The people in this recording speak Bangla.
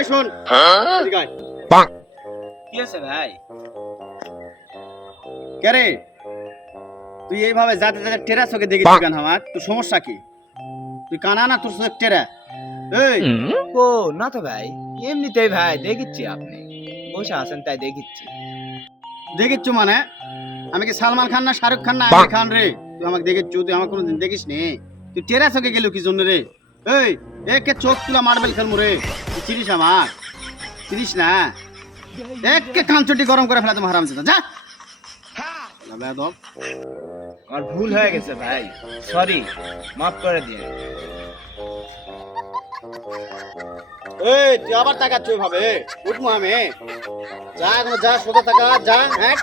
এই শোন এদিকে আয়। কি আছে ভাই? কে রে তুই এইভাবে যাতে যাতে টেরা চোখে দেখেছিস কেন আমার তোর সমস্যা কি তুই কানা না তোর চোখ টেরা এই ও না তো ভাই, এমনিতেই ভাই দেখিচ্ছি আপনি বসে আছেন তাই দেখিচ্ছি। দেখিচ্ছু মানে আমি কি সালমান খান না শাহরুখ খান না আমির খান রে তুই আমাকে দেখিচ্ছু তুই আমার কোনোদিন দেখিস নি তুই টেরা চোখে গেল কি জন্য রে এই একে চোখ তুলা মার্বেল খেলমু রে তুই চিনিস আমার চিনিস না একে কাঞ্চটি গরম করে ফেলা তোমার হারাম যা বেয়াদব। আমার ভুল হয়ে গেছে ভাই, সরি, মাফ করে দিন। এই তুই আবার তাকাচ্ছ ভাবে উঠবো আমি যা এখন যা সোজা টাকা যা হ্যাঁ